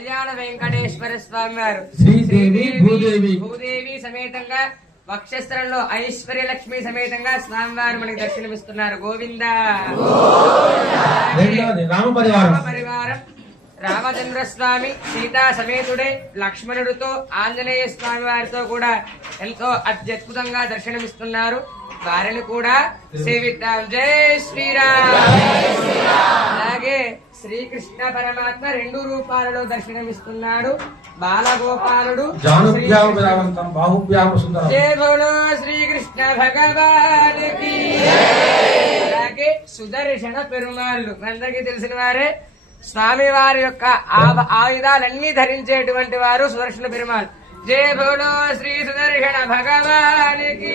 కళ్యాణ వెంకటేశ్వర స్వామి వారు శ్రీదేవి భూదేవి సమేతంగా వక్షస్థలంలో ఐశ్వర్య లక్ష్మి సమేతంగా స్వామివారు మనకి దర్శనమిస్తున్నారు. గోవింద రామ పరివారం రామచంద్ర స్వామి సీతా సమేతుడే లక్ష్మణుడితో ఆంజనేయ స్వామి వారితో కూడా ఎంతో అత్యద్భుతంగా దర్శనమిస్తున్నారు. వారిని కూడా సేవిద్దాం. జై శ్రీరామ్. అలాగే శ్రీకృష్ణ పరమాత్మ 2 రూపాలలో దర్శనమిస్తున్నాడు. బాలగోపాలుడు జయ బోలో శ్రీకృష్ణ భగవానికి. అలాగే సుదర్శన పెరుమాళ్ళు అందరికీ తెలిసిన వారే. స్వామి వారి యొక్క ఆయుధాలన్నీ ధరించేటువంటి వారు సుదర్శన పెరుమాళ్. జయ బోలో శ్రీ సుదర్శన భగవానికి.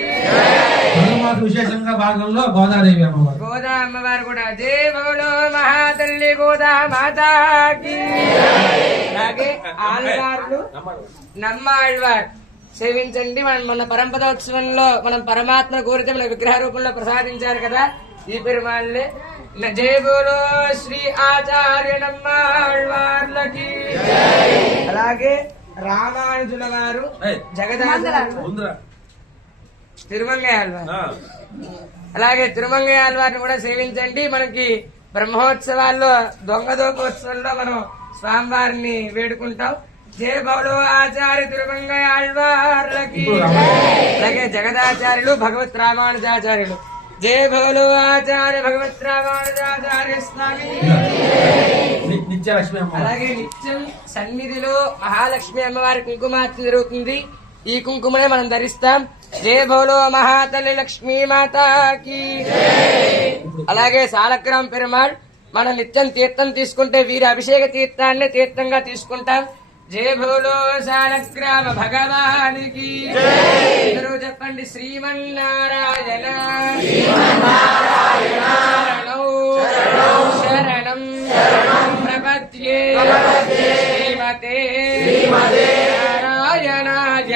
విశేషంగా భాగంలో గోదాదేవి అమ్మవారు, గోదా అమ్మవారు కూడా జయ బోలో మహాతల్లి గోదా మాతాకి. అలాగే ఆళ్వార్లు నమ్మాళ్వార్ సేవించండి. మన పరంపదోత్సవంలో మనం పరమాత్మ కోరితే మన విగ్రహ రూపంలో ప్రసాదించారు కదా ఈ పెరుమాళ్ళే. జయ బోలో శ్రీ ఆచార్య నమ్మాళ్వార్లకి. అలాగే రామానుజుల వారు జగదాచార్యులు తిరుమంగయ్య ఆళ్వార్. అలాగే తిరుమంగయ్య ఆళ్వారిని కూడా సేవించండి. మనకి బ్రహ్మోత్సవాల్లో దొంగదోపోత్సవంలో మనం స్వామివారిని వేడుకుంటాం. జయ బౌలో ఆచార్య తిరుమంగయ్య ఆళ్వార్లకి. అలాగే జగదాచార్యులు భగవత్ రామానుజాచార్యులు. జయ బౌలో ఆచార్య భగవత్ రామానుజాచార్య స్వామి. అలాగే నిత్యం సన్నిధిలో మహాలక్ష్మి అమ్మవారి కుంకుమార్చన జరుగుతుంది. ఈ కుంకుమనే మనం ధరిస్తాం. జయ బోలో మహాతల్లి లక్ష్మీ మాతాకి. అలాగే సాలగ్రామ పెరుమాళ్ మనం నిత్యం తీర్థం తీసుకుంటే వీరి అభిషేక తీర్థాన్ని తీర్థంగా తీసుకుంటాం. జయ బోలో సాలగ్రామ భగవానికి. అందరూ చెప్పండి శ్రీమన్నారాయణ శరణం ప్రపద్యే శ్రీమతే నారాయణాయ